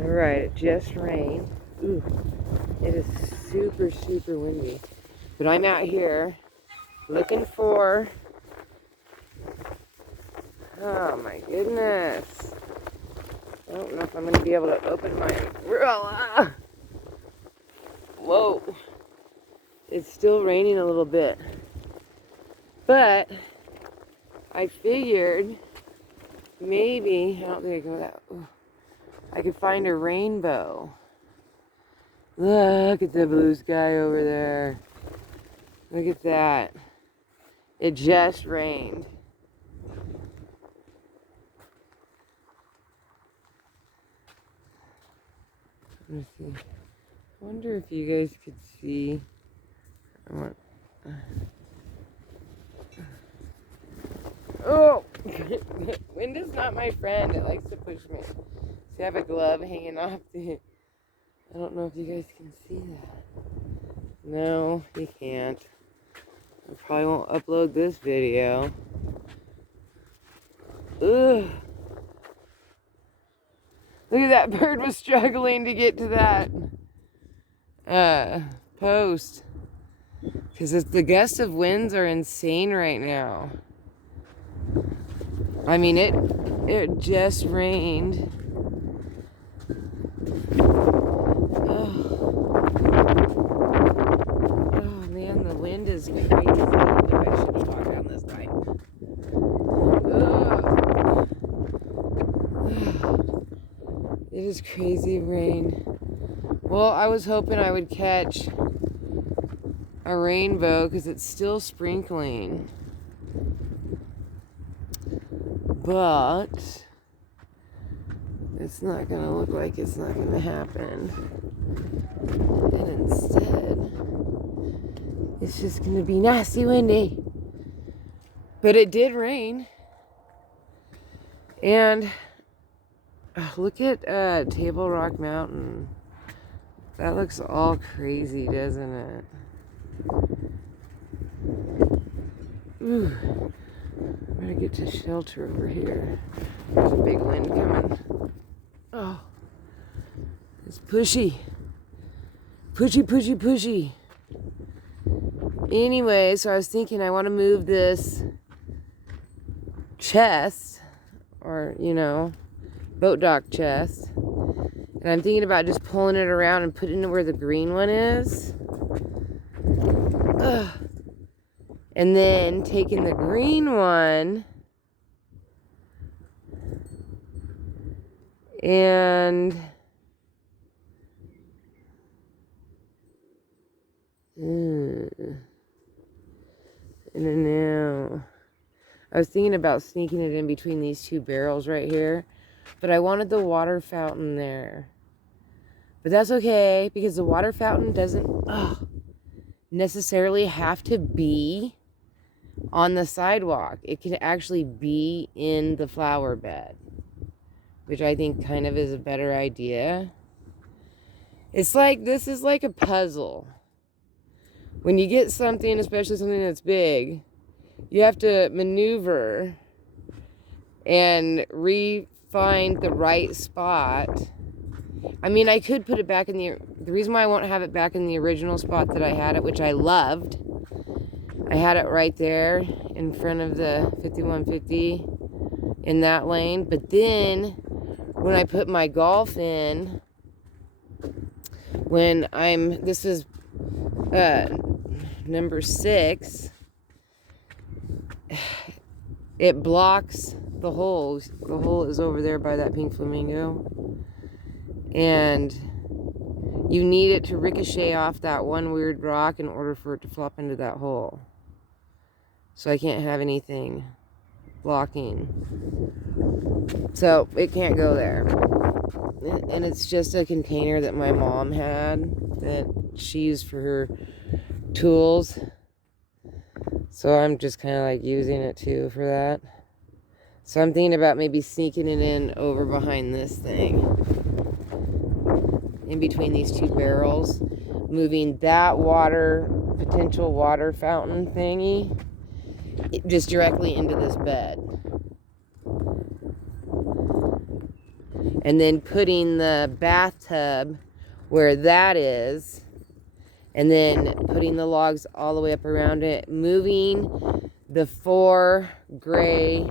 Alright, it just rained. Ooh, it is super, super windy. But I'm out here looking for... Oh my goodness. I don't know if I'm going to be able to open my umbrella. Whoa. It's still raining a little bit. But I figured maybe, I don't think I can go that. I could find a rainbow. Look at the blue sky over there. Look at that. It just rained. Let me see. I wonder if you guys could see. Oh! Wind is not my friend. It likes to push me. See, I have a glove hanging off the... I don't know if you guys can see that. No, you can't. I probably won't upload this video. Ugh. Look at that bird was struggling to get to that post. Because the gusts of winds are insane right now. I mean, it just rained. Oh man, the wind is crazy. Oh, I shouldn't walk down this pipe. It is crazy rain. Well, I was hoping I would catch a rainbow because it's still sprinkling. But it's not going to look like it's not going to happen. And instead, it's just going to be nasty windy. But it did rain. And look at Table Rock Mountain. That looks all crazy, doesn't it? Ooh. I'm gonna get to shelter over here. There's a big wind coming. Oh. It's pushy. Pushy, pushy, pushy. Anyway, so I was thinking I want to move this chest, or, you know, boat dock chest. And I'm thinking about just pulling it around and putting it where the green one is. Ugh. And then taking the green one and now I was thinking about sneaking it in between these two barrels right here, but I wanted the water fountain there. But that's okay, because the water fountain doesn't necessarily have to be on the sidewalk. It can actually be in the flower bed, which I think kind of is a better idea. It's like, this is like a puzzle. When you get something, especially something that's big, you have to maneuver and find the right spot. I mean, I could put it back in the reason why I won't have it back in the original spot that I had it, which I loved. I had it right there in front of the 5150 in that lane. But then when I put my golf in, this is number 6, it blocks the holes. The hole is over there by that pink flamingo. And you need it to ricochet off that one weird rock in order for it to flop into that hole. So I can't have anything blocking. So it can't go there. And it's just a container that my mom had that she used for her tools. So I'm just kind of like using it too for that. So I'm thinking about maybe sneaking it in over behind this thing. In between these two barrels. Moving that potential water fountain thingy just directly into this bed. and then putting the bathtub where that is, and then putting the logs all the way up around it, moving the 4 gray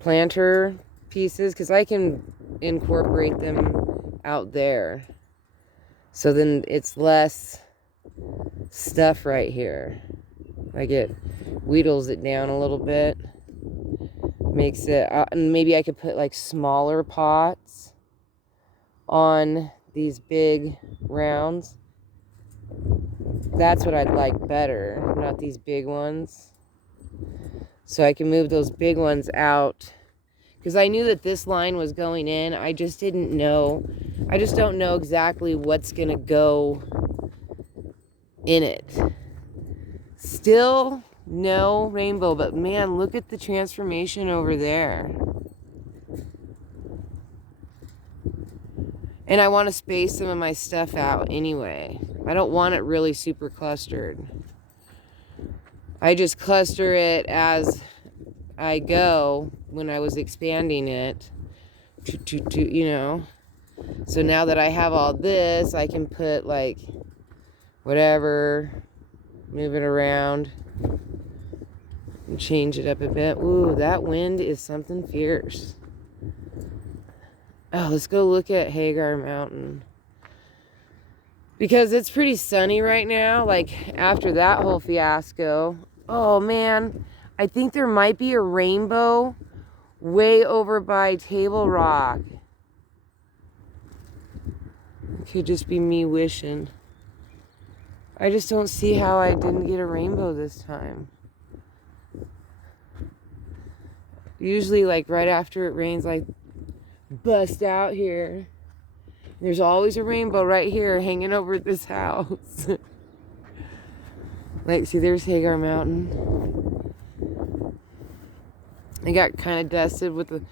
planter pieces, because I can incorporate them out there. So then it's less stuff right here. Like it wheedles it down a little bit. Makes it, and maybe I could put like smaller pots on these big rounds. That's what I'd like better, not these big ones. So I can move those big ones out. Because I knew that this line was going in. I just didn't know. I just don't know exactly what's going to go in it. Still no rainbow, but man, look at the transformation over there. And I want to space some of my stuff out anyway. I don't want it really super clustered. I just cluster it as I go when I was expanding it. You know. So now that I have all this, I can put like whatever, move it around and change it up a bit. Ooh, that wind is something fierce. Oh, let's go look at Hagar Mountain. Because it's pretty sunny right now, like after that whole fiasco. Oh man, I think there might be a rainbow way over by Table Rock. It could just be me wishing. I just don't see how I didn't get a rainbow this time. Usually like right after it rains, I bust out here. There's always a rainbow right here hanging over this house. Like, see, there's Hagar Mountain. I got kind of dusted with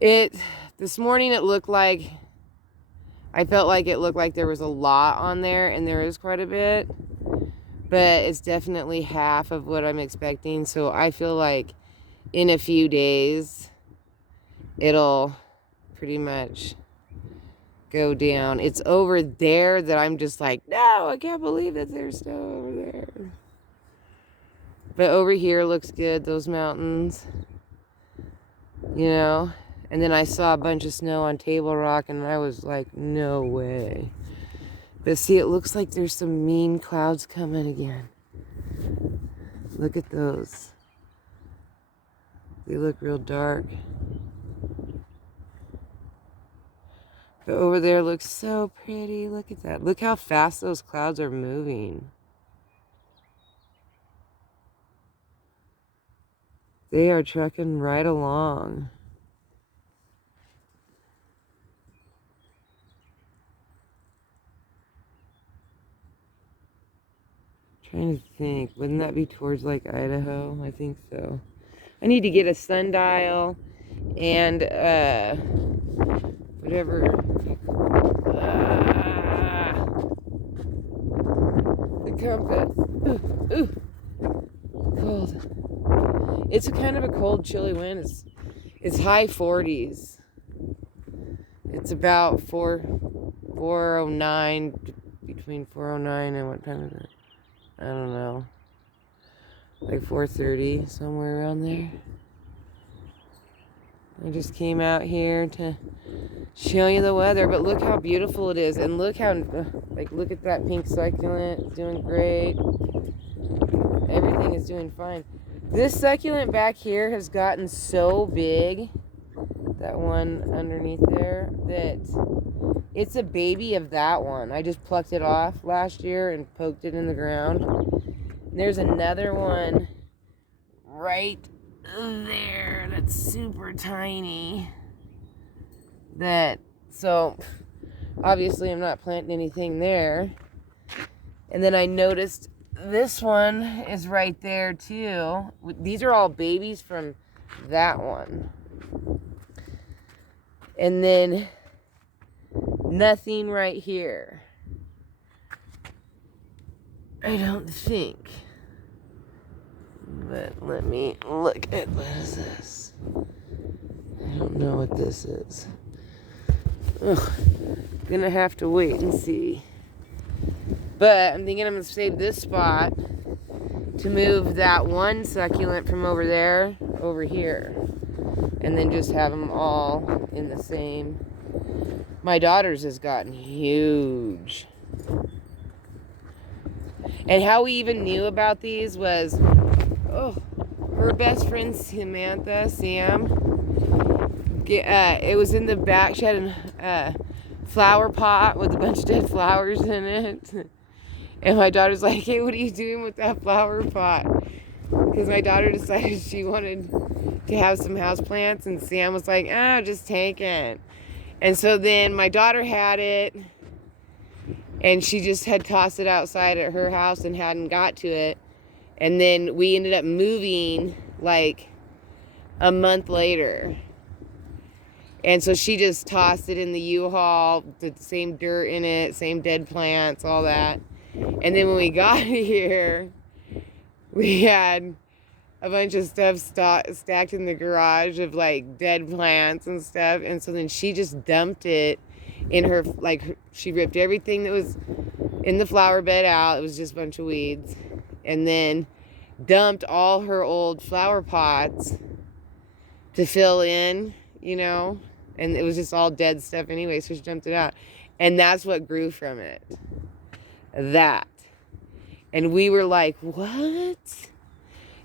this morning it looked like, I felt like it looked like there was a lot on there, and there is quite a bit. But it's definitely half of what I'm expecting, so I feel like in a few days, it'll pretty much go down. It's over there that I'm just like, no, I can't believe that there's snow over there. But over here looks good, those mountains, you know. And then I saw a bunch of snow on Table Rock, and I was like, no way. But see, it looks like there's some mean clouds coming again. Look at those. They look real dark. But over there looks so pretty. Look at that. Look how fast those clouds are moving. They are trucking right along. Trying to think. Wouldn't that be towards like Idaho? I think so. I need to get a sundial and whatever. The compass. Ooh, cold. It's kind of a cold, chilly wind. It's high 40s. It's about 4:09, between 4:09 and what time is it? I don't know. Like 4:30, somewhere around there. I just came out here to show you the weather, but look how beautiful it is, and look how, look at that pink succulent. It's doing great. Everything is doing fine. This succulent back here has gotten so big, that one underneath there, that it's a baby of that one. I just plucked it off last year and poked it in the ground. And there's another one right there that's super tiny. So obviously I'm not planting anything there. And then I noticed this one is right there too. These are all babies from that one. And then nothing right here. I don't think. But let me look at, what is this? I don't know what this is. Ugh. Gonna have to wait and see. But I'm thinking I'm gonna save this spot to move that one succulent from over there over here. And then just have them all in the same. My daughter's has gotten huge. And how we even knew about these was, her best friend Samantha, Sam, it was in the back. She had a flower pot with a bunch of dead flowers in it. And my daughter's like, hey, what are you doing with that flower pot? Because my daughter decided she wanted to have some houseplants, and Sam was like, oh, just take it. And so then my daughter had it, and she just had tossed it outside at her house and hadn't got to it. And then we ended up moving like a month later. And so she just tossed it in the U-Haul, the same dirt in it, same dead plants, all that. And then when we got here, we had a bunch of stuff stacked in the garage of like dead plants and stuff. And so then she just dumped it in her, like, she ripped everything that was in the flower bed out. It was just a bunch of weeds. And then dumped all her old flower pots to fill in, you know. And it was just all dead stuff anyway, so she dumped it out. And that's what grew from it. That. And we were like, what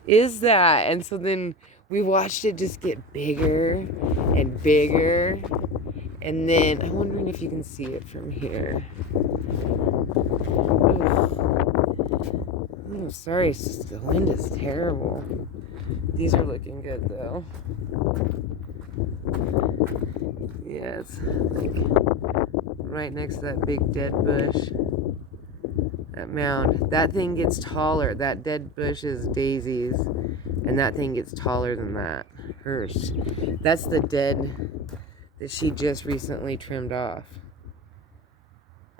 is that? And so then we watched it just get bigger and bigger. And then, I'm wondering if you can see it from here. Oh, sorry, the wind is terrible. These are looking good, though. Yeah, it's like right next to that big dead bush. That mound. That thing gets taller. That dead bush is daisies. And that thing gets taller than that. Hers. That's the dead that she just recently trimmed off.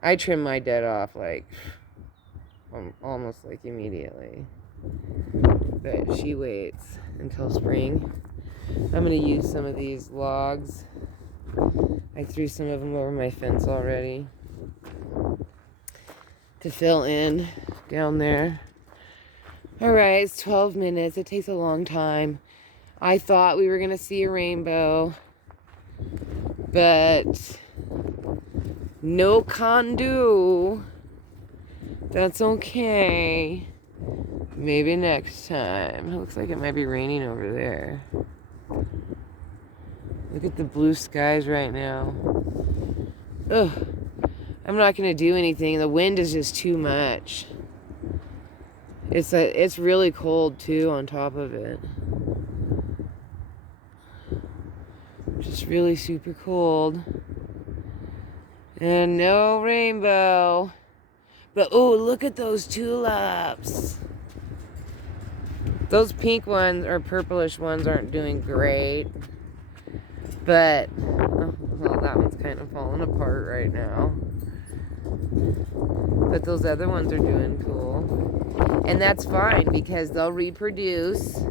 I trim my dead off like almost like immediately. But she waits until spring. I'm going to use some of these logs. I threw some of them over my fence already to fill in down there. Alright, it's 12 minutes. It takes a long time. I thought we were going to see a rainbow, but no can do. That's okay. Maybe next time. It looks like it might be raining over there. Look at the blue skies right now. Ugh. I'm not going to do anything. The wind is just too much. It's really cold too on top of it. Just really super cold. And no rainbow. But oh, look at those tulips. Those pink ones or purplish ones aren't doing great. But, oh, well, that one's kind of falling apart right now. But those other ones are doing cool. And that's fine because they'll reproduce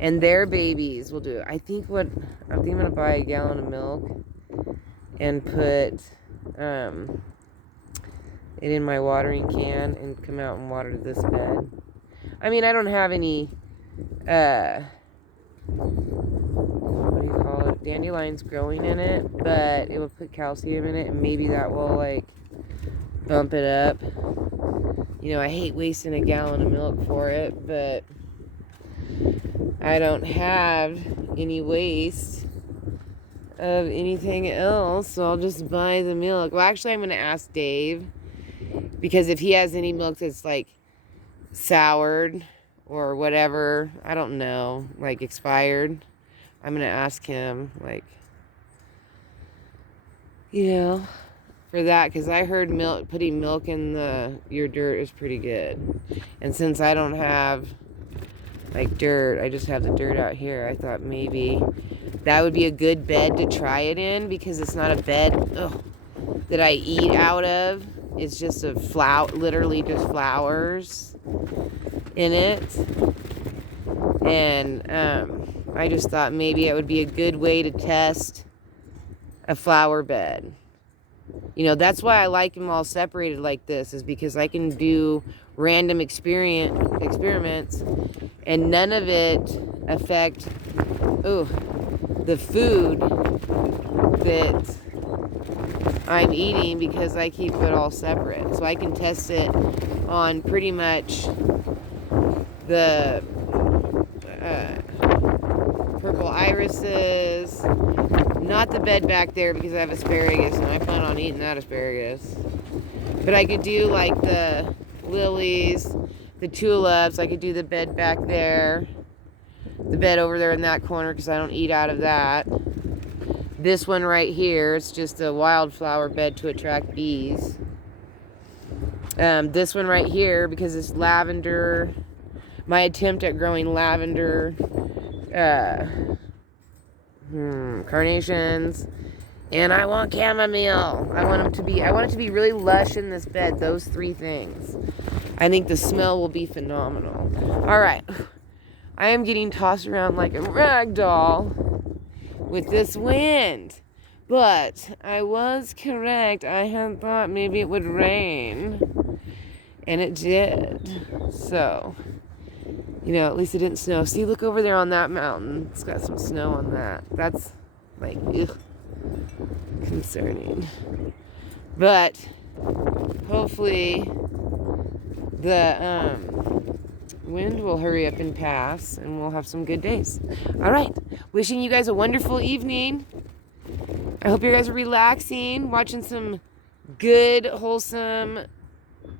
and their babies will do it. I think I'm going to buy a gallon of milk and put it in my watering can and come out and water this bed. I mean, I don't have any, what do you call it, dandelions growing in it, but it will put calcium in it, and maybe that will, like, bump it up. You know, I hate wasting a gallon of milk for it, but I don't have any waste of anything else, so I'll just buy the milk. Well, actually, I'm going to ask Dave, because if he has any milk that's, like, soured or whatever, I don't know, like expired, I'm going to ask him, like, you know, for that, because I heard putting milk in your dirt is pretty good. And since I don't have, like, dirt, I just have the dirt out here, I thought maybe that would be a good bed to try it in, because it's not a bed that I eat out of. It's just a literally just flowers in it. And I just thought maybe it would be a good way to test a flower bed. You know, that's why I like them all separated like this, is because I can do random experiments and none of it affect the food that I'm eating, because I keep it all separate. So I can test it on pretty much the purple irises, not the bed back there because I have asparagus and I plan on eating that asparagus. But I could do like the lilies, the tulips. I could do the bed back there, the bed over there in that corner because I don't eat out of that. This one right here, it's just a wildflower bed to attract bees. This one right here, because it's lavender. My attempt at growing lavender, carnations, and I want chamomile. I want it to be really lush in this bed. Those three things. I think the smell will be phenomenal. All right, I am getting tossed around like a rag doll with this wind, but I was correct. I had thought maybe it would rain, and it did. So, you know, at least it didn't snow. See, look over there on that mountain. It's got some snow on that. That's like, ugh, concerning. But hopefully the wind will hurry up and pass, and we'll have some good days. All right, wishing you guys a wonderful evening. I hope you guys are relaxing, watching some good, wholesome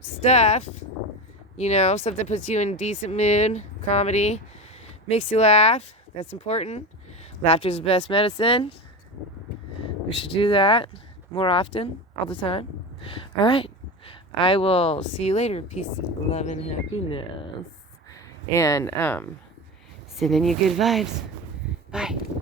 stuff. You know, stuff that puts you in decent mood. Comedy makes you laugh. That's important. Laughter is the best medicine. We should do that more often, all the time. All right, I will see you later. Peace, love, and happiness. And sending you good vibes. Bye.